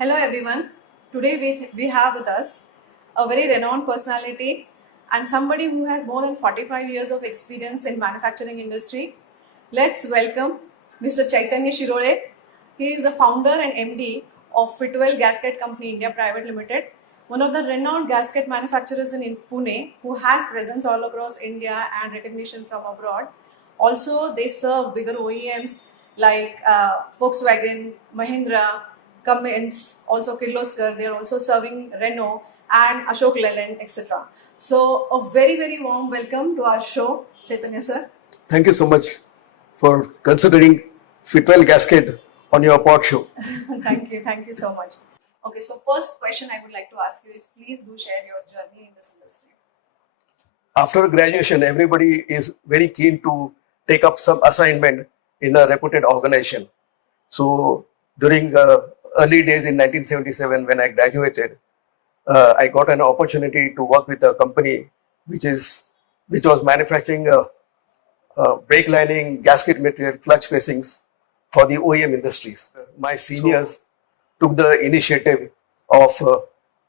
Hello everyone. Today we have with us a very renowned personality and somebody who has more than 45 years of experience in manufacturing industry. Let's welcome Mr. Chaitanya Shirole. He is the founder and MD of Fitwel Gasket Company India Private Limited, one of the renowned gasket manufacturers in Pune who has presence all across India and recognition from abroad. Also, they serve bigger OEMs like Volkswagen, Mahindra, Cummins, also Kirloskar. They are also serving Renault and Ashok Leyland, etc. So, a very, very warm welcome to our show, Chaitanya sir. Thank you so much for considering Fitwel Gasket on your pod show. Thank you so much. Okay, so first question I would like to ask you is please do share your journey in this industry. After graduation, everybody is very keen to take up some assignment in a reputed organization. So during early days in 1977, when I graduated, I got an opportunity to work with a company which was manufacturing brake lining, gasket material, clutch facings for the OEM industries. My seniors took the initiative of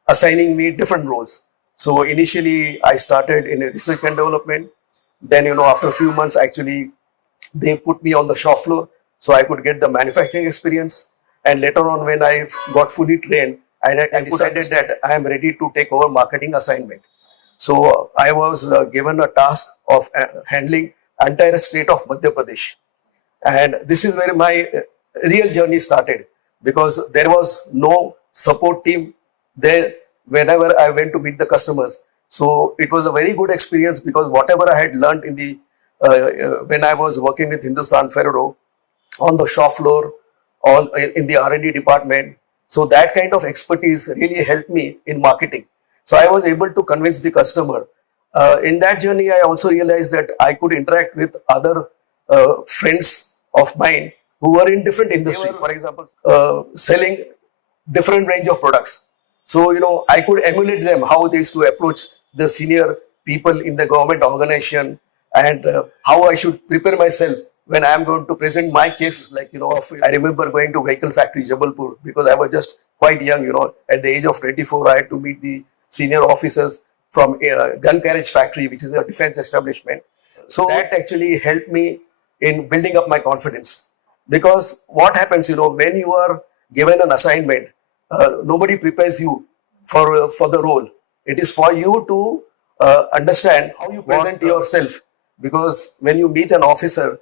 assigning me different roles. So initially, I started in research and development. Then, after a few months, actually, they put me on the shop floor so I could get the manufacturing experience. And later on, when I got fully trained, I decided that I am ready to take over marketing assignment. So I was given a task of handling entire state of Madhya Pradesh. And this is where my real journey started, because there was no support team there whenever I went to meet the customers. So it was a very good experience, because whatever I had learned in the when I was working with Hindustan Ferro on the shop floor, in the R&D department, so that kind of expertise really helped me in marketing. So I was able to convince the customer. In that journey, I also realized that I could interact with other friends of mine who were in different industries. For example, selling different range of products. So, I could emulate them, how they used to approach the senior people in the government organization, and how I should prepare myself when I am going to present my case. I remember going to vehicle factory Jabalpur, because I was just quite young, at the age of 24, I had to meet the senior officers from a gun carriage factory, which is a defense establishment. So that actually helped me in building up my confidence. Because what happens, when you are given an assignment, nobody prepares you for the role. It is for you to understand how you present yourself. Because when you meet an officer,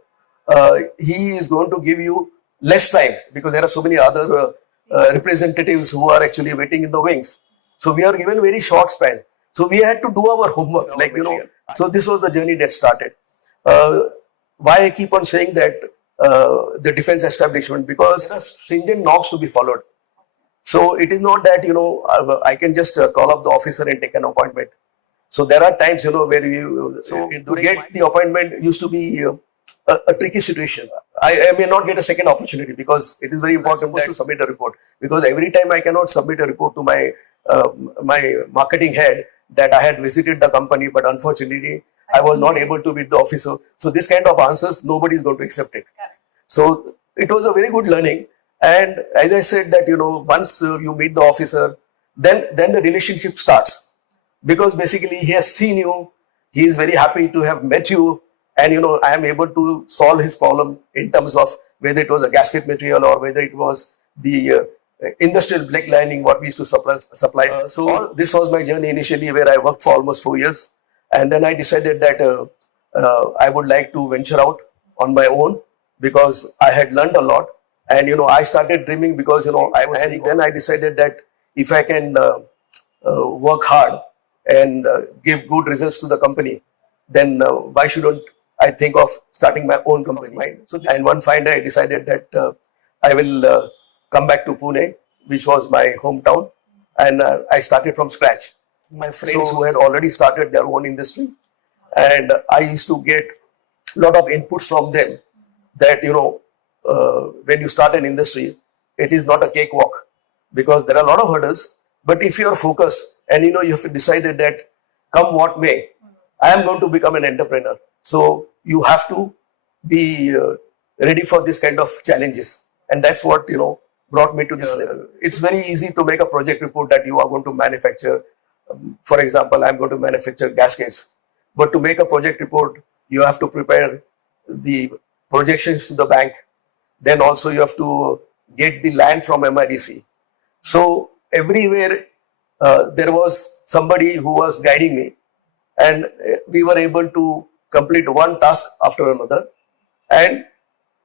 he is going to give you less time, because there are so many other representatives who are actually waiting in the wings. So we are given very short span. So we had to do our homework, So this was the journey that started. Why I keep on saying that the defense establishment? Because there are stringent norms to be followed. So it is not that, I can just call up the officer and take an appointment. So there are times, where to get the appointment used to be a tricky situation. I may not get a second opportunity, because it is very important to submit a report. Because every time I cannot submit a report to my marketing head that I had visited the company, but unfortunately I was not able to meet the officer. So this kind of answers, nobody is going to accept it. So it was a very good learning. And as I said that, once you meet the officer, then the relationship starts. Because basically he has seen you, he is very happy to have met you, and I am able to solve his problem in terms of whether it was a gasket material or whether it was the industrial brake lining what we used to supply. So this was my journey initially, where I worked for almost 4 years, and then I decided that I would like to venture out on my own, because I had learned a lot, and I started dreaming, because I was. And then I decided that if I can work hard and give good results to the company, then why shouldn't I think of starting my own company? And one fine day I decided that I will come back to Pune, which was my hometown, and I started from scratch. My friends who had already started their own industry, and I used to get a lot of inputs from them that, when you start an industry, it is not a cakewalk, because there are a lot of hurdles. But if you are focused and you have decided that come what may, I am going to become an entrepreneur. So you have to be ready for this kind of challenges. And that's what, brought me to this level. It's very easy to make a project report that you are going to manufacture. For example, I'm going to manufacture gaskets. But to make a project report, you have to prepare the projections to the bank. Then also you have to get the land from MIDC. So everywhere there was somebody who was guiding me, and we were able to complete one task after another. And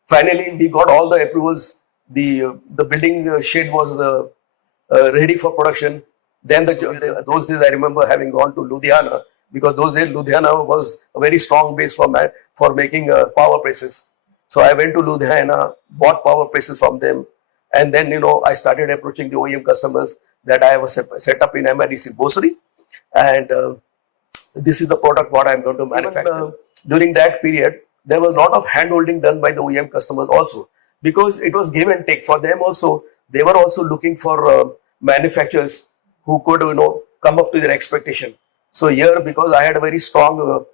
finally, we got all the approvals. The building shed was ready for production. Then those days I remember having gone to Ludhiana, because those days Ludhiana was a very strong base for making power presses. So I went to Ludhiana, bought power presses from them, and then I started approaching the OEM customers that I was set up in MIDC Bosri, and this is the product what I'm going to manufacture. Even, during that period, there was a lot of hand holding done by the OEM customers also, because it was give and take for them also. They were also looking for manufacturers who could come up to their expectation. So here, because I had a very strong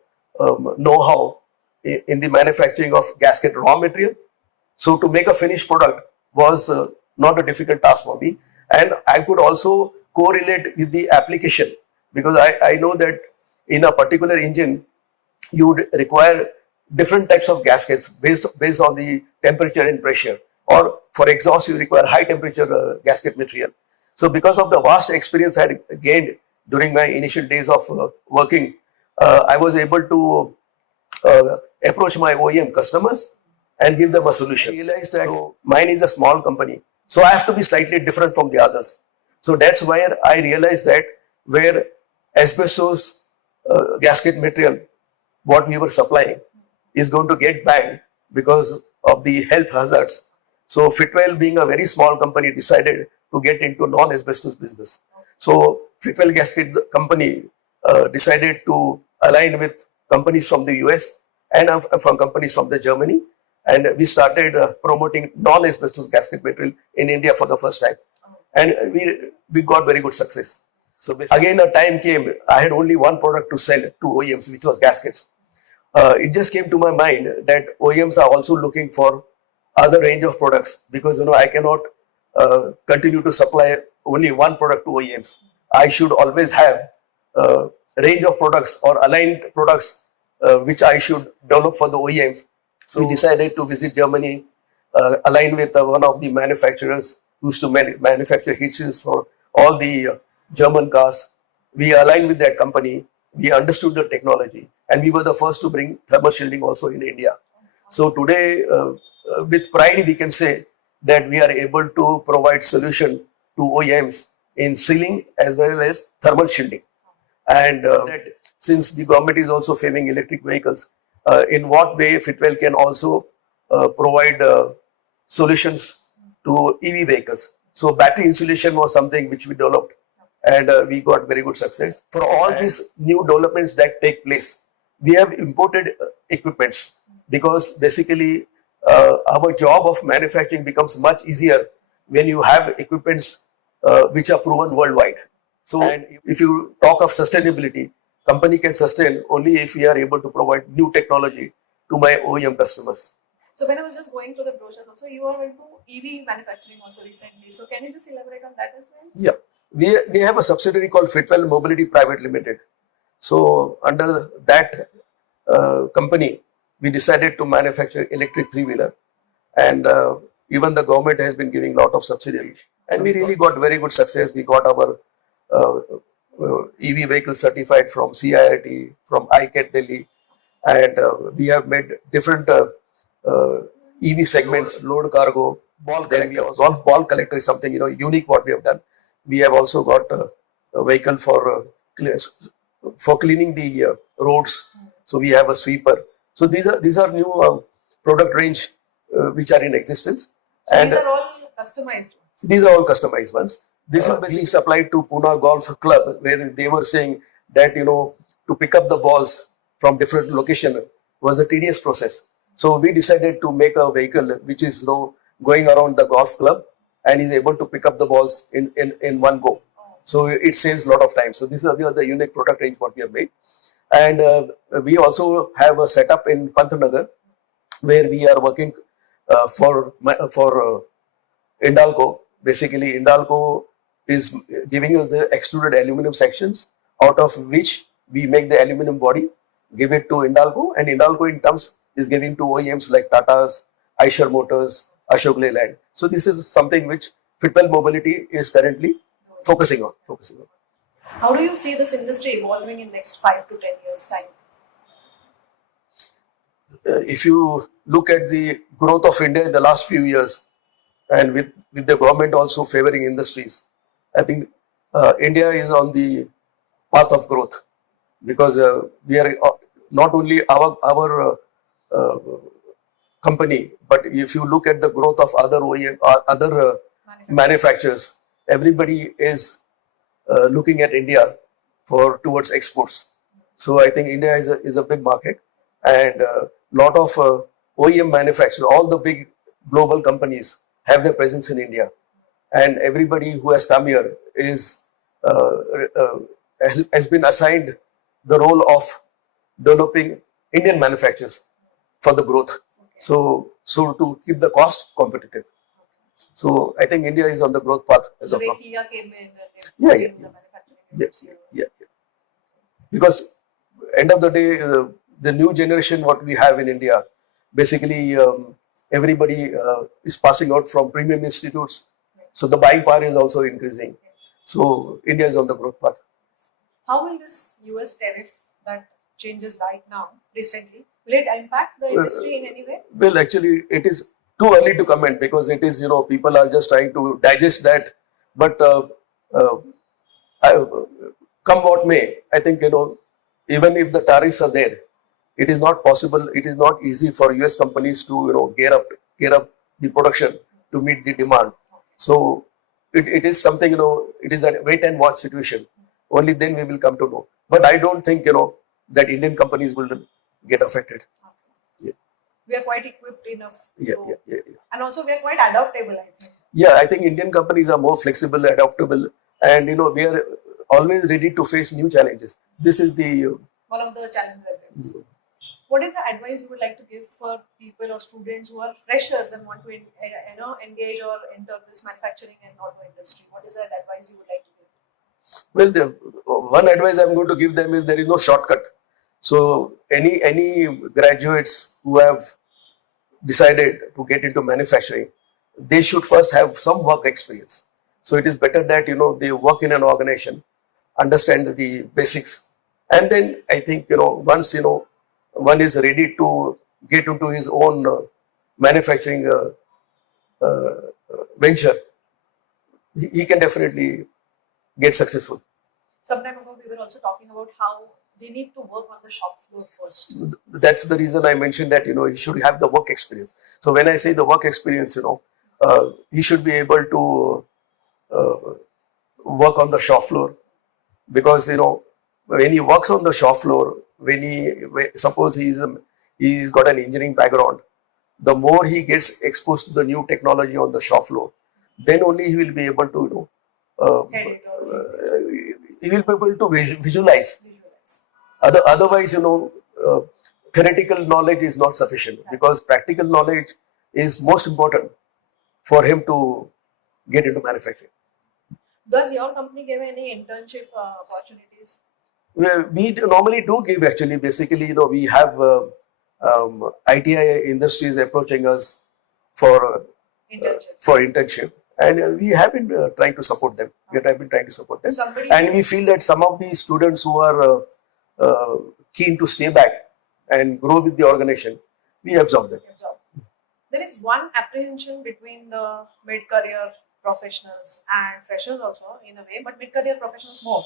know-how in the manufacturing of gasket raw material, so to make a finished product was not a difficult task for me. And I could also correlate with the application, because I know that in a particular engine, you would require different types of gaskets based on the temperature and pressure. Or for exhaust, you require high temperature gasket material. So because of the vast experience I had gained during my initial days of working, I was able to approach my OEM customers and give them a solution. I realized that mine is a small company, so I have to be slightly different from the others. So that's where I realized that where asbestos gasket material, what we were supplying, is going to get banned because of the health hazards. So Fitwel, being a very small company, decided to get into non-asbestos business. So Fitwel Gasket company decided to align with companies from the US and from companies from the Germany, and we started promoting non-asbestos gasket material in India for the first time, and we got very good success. So again, a time came, I had only one product to sell to OEMs, which was gaskets. It just came to my mind that OEMs are also looking for other range of products, because I cannot continue to supply only one product to OEMs. I should always have a range of products or aligned products which I should develop for the OEMs. So we decided to visit Germany, align with one of the manufacturers who used to manufacture heat shields for all the German cars. We aligned with that company. We understood the technology, and we were the first to bring thermal shielding also in India. So today, with pride, we can say that we are able to provide solution to OEMs in sealing as well as thermal shielding. And that since the government is also favoring electric vehicles, in what way Fitwel can also provide solutions to EV vehicles. So battery insulation was something which we developed, and we got very good success. For all these new developments that take place, we have imported equipments, because basically our job of manufacturing becomes much easier when you have equipments which are proven worldwide. So if you talk of sustainability, company can sustain only if we are able to provide new technology to my OEM customers. So when I was just going through the brochures also, you are into EV manufacturing also recently. So can you just elaborate on that as well? Yeah, we have a subsidiary called Fitwel Mobility Private Limited. So under that company, we decided to manufacture electric three-wheeler, and even the government has been giving a lot of subsidies, and we really got very good success. We got our EV vehicle certified from CIIT, from ICAT Delhi, and we have made different EV segments, load cargo, ball collector. Golf ball collector is something unique what we have done. We have also got a vehicle for cleaning the roads. So we have a sweeper. So these are new product range which are in existence. And these are all customized ones. These are all customized ones. This is basically supplied to Pune Golf Club, where they were saying that to pick up the balls from different location was a tedious process. So we decided to make a vehicle which is going around the golf club and is able to pick up the balls in one go. So it saves a lot of time. So these are the other unique product range what we have made. And we also have a setup in Pantnagar where we are working for Hindalco, basically Hindalco is giving us the extruded aluminum sections, out of which we make the aluminum body, give it to Hindalco, and Hindalco in terms is giving to OEMs like Tata's, Eicher Motors, Ashok Leyland. So this is something which Fitwel Mobility is currently focusing on. How do you see this industry evolving in next 5 to 10 years time? If you look at the growth of India in the last few years, and with the government also favoring industries, I think India is on the path of growth, because we are not only our company, but if you look at the growth of other OEM, other manufacturers, everybody is looking at India for towards exports. So I think India is a big market, and lot of OEM manufacturers, all the big global companies have their presence in India, and everybody who has come here is has been assigned the role of developing Indian manufacturers for the growth. So to keep the cost competitive. So I think India is on the growth path as of now. Kia came in and Yeah. the manufacturing Yes, industry. yeah. Because end of the day, the new generation what we have in India, basically everybody is passing out from premium institutes. So the buying power is also increasing. So India is on the growth path. How will this US tariff that changes right now recently, will it impact the industry in any way? Well, actually, it is too early to comment, because it is, people are just trying to digest that. But come what may, I think, even if the tariffs are there, it is not possible, it is not easy for US companies to, gear up the production to meet the demand. So it is something, it is a wait and watch situation. Only then we will come to know. But I don't think, that Indian companies will get affected. We are quite equipped enough. Yeah. And also we are quite adaptable, I think. Yeah, I think Indian companies are more flexible, adaptable, and we are always ready to face new challenges. This is the one of the challenges. What is the advice you would like to give for people or students who are freshers and want to engage or enter this manufacturing and auto industry? What is that advice you would like to give? Well, the one advice I'm going to give them is there is no shortcut. So any graduates who have decided to get into manufacturing, they should first have some work experience. So it is better that they work in an organization, understand the basics, and then I think once one is ready to get into his own manufacturing venture, he can definitely get successful. Some time ago, we were also talking about how they need to work on the shop floor first. That's the reason I mentioned that you should have the work experience. So when I say the work experience, you should be able to work on the shop floor, because when he works on the shop floor, suppose he's got an engineering background, the more he gets exposed to the new technology on the shop floor, then only he will be able to he will be able to visualize. Otherwise, theoretical knowledge is not sufficient, because practical knowledge is most important for him to get into manufacturing. Does your company give any internship opportunities? We normally do give, actually. Basically, we have ITI Industries approaching us for internship, and we have been trying to support them. And we feel that some of the students who are keen to stay back and grow with the organization, we absorb them. There is one apprehension between the mid-career professionals and freshers also, in a way, but mid-career professionals more,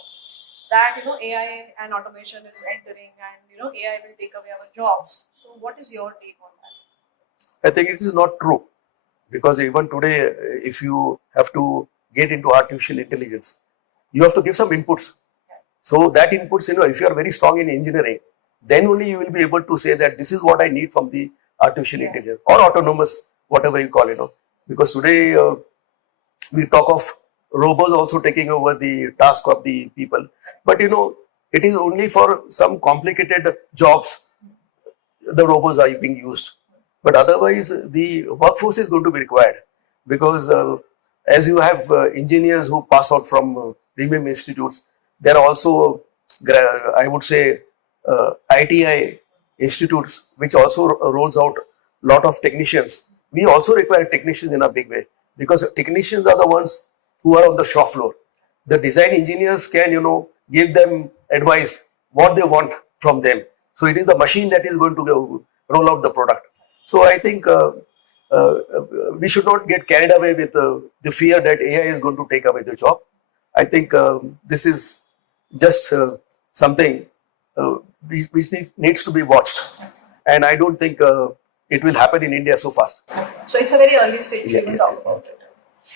that AI and automation is entering, and AI will take away our jobs. So what is your take on that? I think it is not true, because even today, if you have to get into artificial intelligence, you have to give some inputs. So that inputs, if you are very strong in engineering, then only you will be able to say that this is what I need from the artificial intelligence or autonomous, whatever you call it. Because today we talk of robots also taking over the task of the people. But it is only for some complicated jobs the robots are being used. But otherwise, the workforce is going to be required, because as you have engineers who pass out from premium institutes, there are also, I would say, ITI institutes, which also rolls out a lot of technicians. We also require technicians in a big way, because technicians are the ones who are on the shop floor. The design engineers can, give them advice what they want from them. So it is the machine that is going to roll out the product. So I think uh, we should not get carried away with the fear that AI is going to take away the job. I think this is just something which needs to be watched, and I don't think it will happen in India so fast. So it's a very early stage Yeah, to even yeah, talk about it.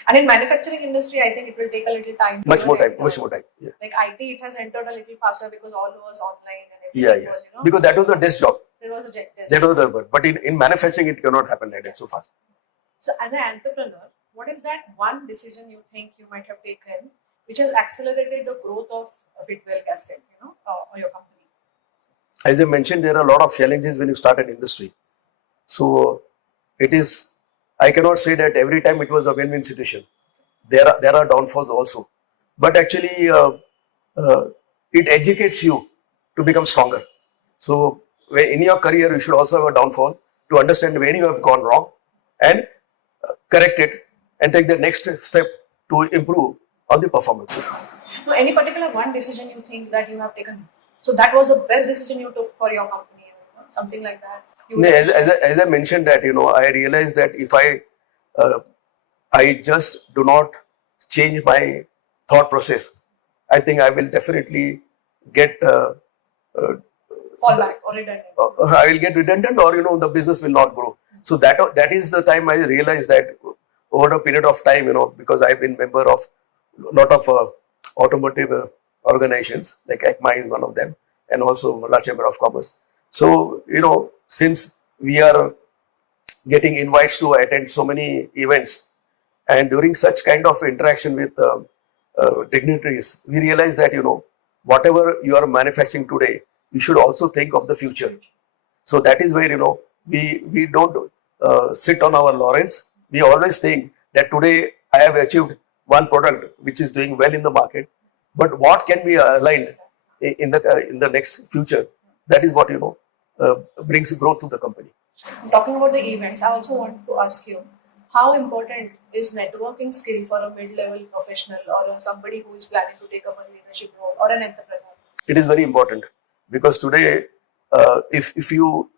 And in manufacturing industry, I think it will take a little time. Much more time. Much more time. Yeah. Like IT, it has entered a little faster because all was online and Yeah, everything yeah. was, Because that was the desk job. there was a jet test. That was the, but in manufacturing, it cannot happen like that so fast. So as an entrepreneur, what is that one decision you think you might have taken which has accelerated the growth of Fitwel Gasket, or your company? As I mentioned, there are a lot of challenges when you start an industry. So it is, I cannot say that every time it was a win-win situation. There are downfalls also, but actually it educates you to become stronger. So in your career, you should also have a downfall to understand where you have gone wrong and correct it and take the next step to improve on the performances. No, any particular one decision you think that you have taken? So that was the best decision you took for your company, something like that. As I mentioned that, I realized that if I just do not change my thought process, I think I will definitely get fall back or redundant. I will get redundant, or the business will not grow. So that is the time I realized that over a period of time, because I've been member of a lot of automotive organizations, like ECMA is one of them, and also Malla Chamber of Commerce. So since we are getting invites to attend so many events, and during such kind of interaction with dignitaries, we realize that whatever you are manufacturing today, you should also think of the future. So that is where we don't sit on our laurels. We always think that today I have achieved one product which is doing well in the market, but what can be aligned in the next future? That is what brings growth to the company. Talking about the events, I also want to ask you, how important is networking skill for a mid-level professional or somebody who is planning to take up a leadership role or an entrepreneur? It is very important, because today, if you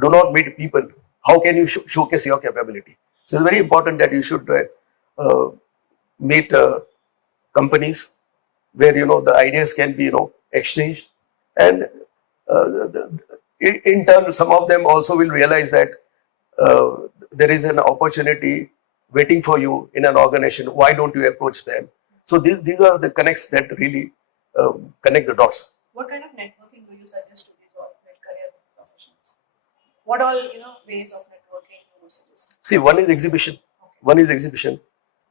do not meet people, how can you showcase your capability? So it's very important that you should meet companies where the ideas can be exchanged, and in turn, some of them also will realize that there is an opportunity waiting for you in an organization. Why don't you approach them? So these are the connects that really connect the dots. What kind of networking do you suggest to these mid-career professionals? What all ways of networking do you suggest? See, one is exhibition. Okay. One is exhibition.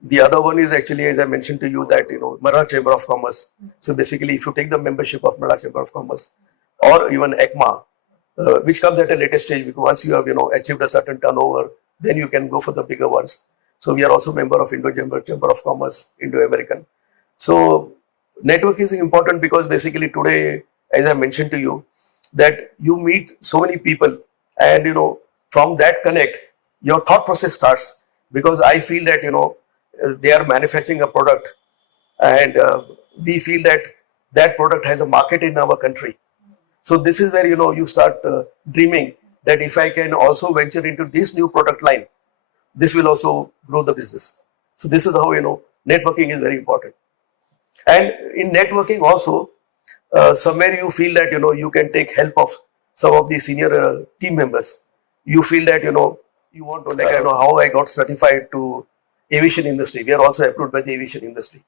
The other one is actually, as I mentioned to you, that Malla Chamber of Commerce. So basically, if you take the membership of Malla Chamber of Commerce, or even ECMA, which comes at a later stage, because once you have achieved a certain turnover, then you can go for the bigger ones. So we are also member of Chamber of Commerce, Indo-American. So network is important, because basically today, as I mentioned to you, that you meet so many people, and from that connect, your thought process starts. Because I feel that they are manufacturing a product, and we feel that that product has a market in our country. So this is where you start dreaming that if I can also venture into this new product line, this will also grow the business. So this is how networking is very important. And in networking also, somewhere you feel that you can take help of some of the senior team members. You feel that you want to, like, how I got certified to aviation industry. We are also approved by the aviation industry.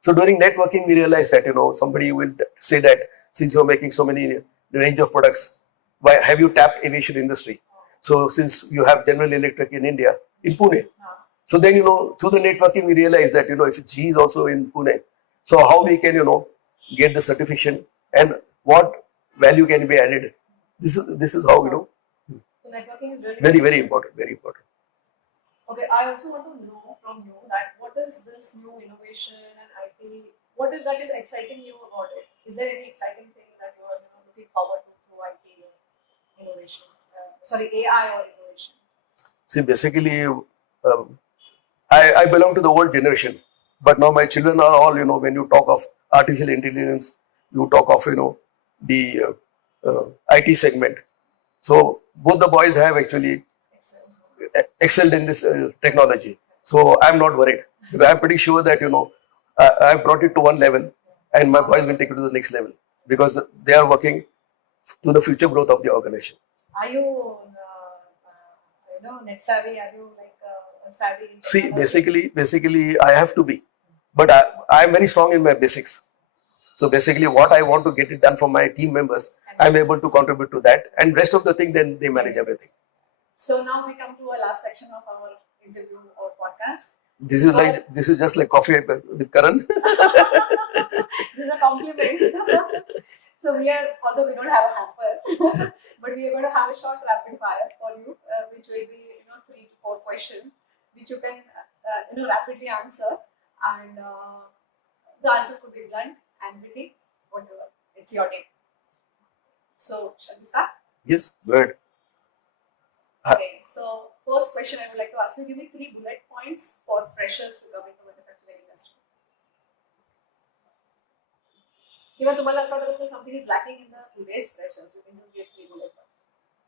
So during networking, we realized that somebody will say that since you are making so many range of products, why have you tapped aviation industry? So since you have General Electric in India, in Pune, so then through the networking we realized that if G is also in Pune, so how we can get the certification and what value can be added. This is how So networking is very important, very important. Okay, I also want to know from you that what is this new innovation and IT? What is that is exciting you about it? Is there any exciting thing that you are looking forward to through IT innovation? Sorry, AI or innovation? See, basically, I belong to the old generation, but now my children are all, when you talk of artificial intelligence, you talk of, the IT segment. So both the boys have actually Excellent. excelled in this technology. So I'm not worried because I'm pretty sure that, I brought it to one level and my boys will take it to the next level because they are working to the future growth of the organization. Are you, net savvy? Are you like savvy in See, technology? basically, I have to be, but I am very strong in my basics. So basically, what I want to get it done for my team members, I'm able to contribute to that, and rest of the thing, then they manage everything. So now we come to a last section of our interview or podcast. This is just like coffee with Karan. This is a compliment. So we are, although we don't have a hamper, but we are going to have a short rapid fire for you, which will be 3 to 4 questions, which you can rapidly answer, and the answers could be blunt and witty, whatever. It's your name. So shall we start? Yes, good. Okay. So first question I would like to ask you: give me 3 bullet points for freshers to come into manufacturing industry. Even तुम्हाला असं वाटत असेल something is lacking in the today's freshers, you can just give 3 bullet points.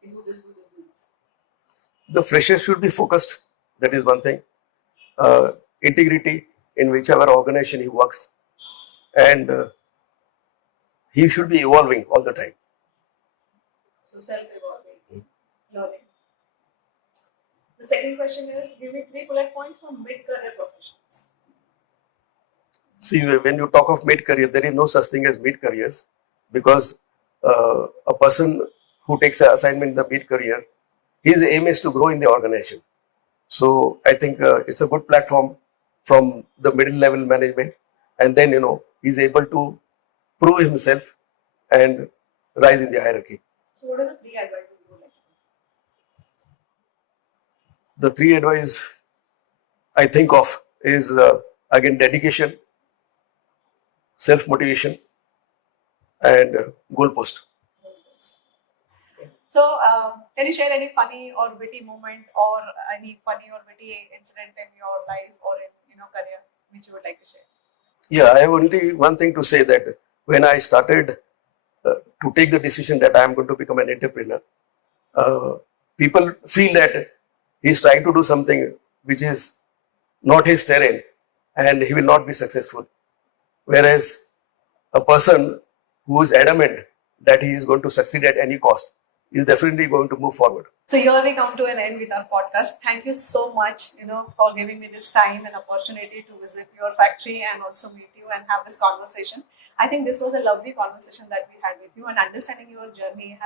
You do this, do this, do this. The freshers should be focused. That is one thing. Integrity in whichever organization he works, and he should be evolving all the time. So self-evolving, learning. The second question is: give me 3 bullet points for mid-career professionals. See, when you talk of mid-career, there is no such thing as mid-careers because a person who takes an assignment in the mid-career, his aim is to grow in the organization. So I think it's a good platform from the middle level management, and then he's able to prove himself and rise in the hierarchy. So what are the 3 advices you would like to give? The 3 advice I think of is again dedication, self motivation, and goal post. So, can you share any funny or witty moment or any funny or witty incident in your life or in career which you would like to share? Yeah, I have only one thing to say that when I started to take the decision that I am going to become an entrepreneur, people feel that he's trying to do something which is not his terrain and he will not be successful. Whereas a person who is adamant that he is going to succeed at any cost is definitely going to move forward. So here we come to an end with our podcast. Thank you so much, for giving me this time and opportunity to visit your factory and also meet you and have this conversation. I think this was a lovely conversation that we had with you, and understanding your journey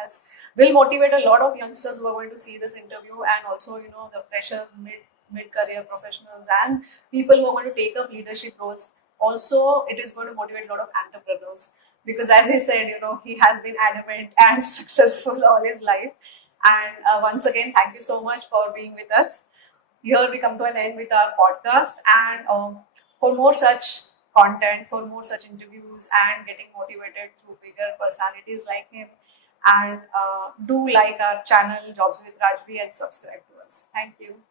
will motivate a lot of youngsters who are going to see this interview, and also the freshers, mid career professionals, and people who are going to take up leadership roles. Also, it is going to motivate a lot of entrepreneurs because, as he said, he has been adamant and successful all his life. And once again, thank you so much for being with us. Here we come to an end with our podcast. And for more such content, for more such interviews, and getting motivated through bigger personalities like him, and do like our channel Jobs with Rajvi and subscribe to us. Thank you.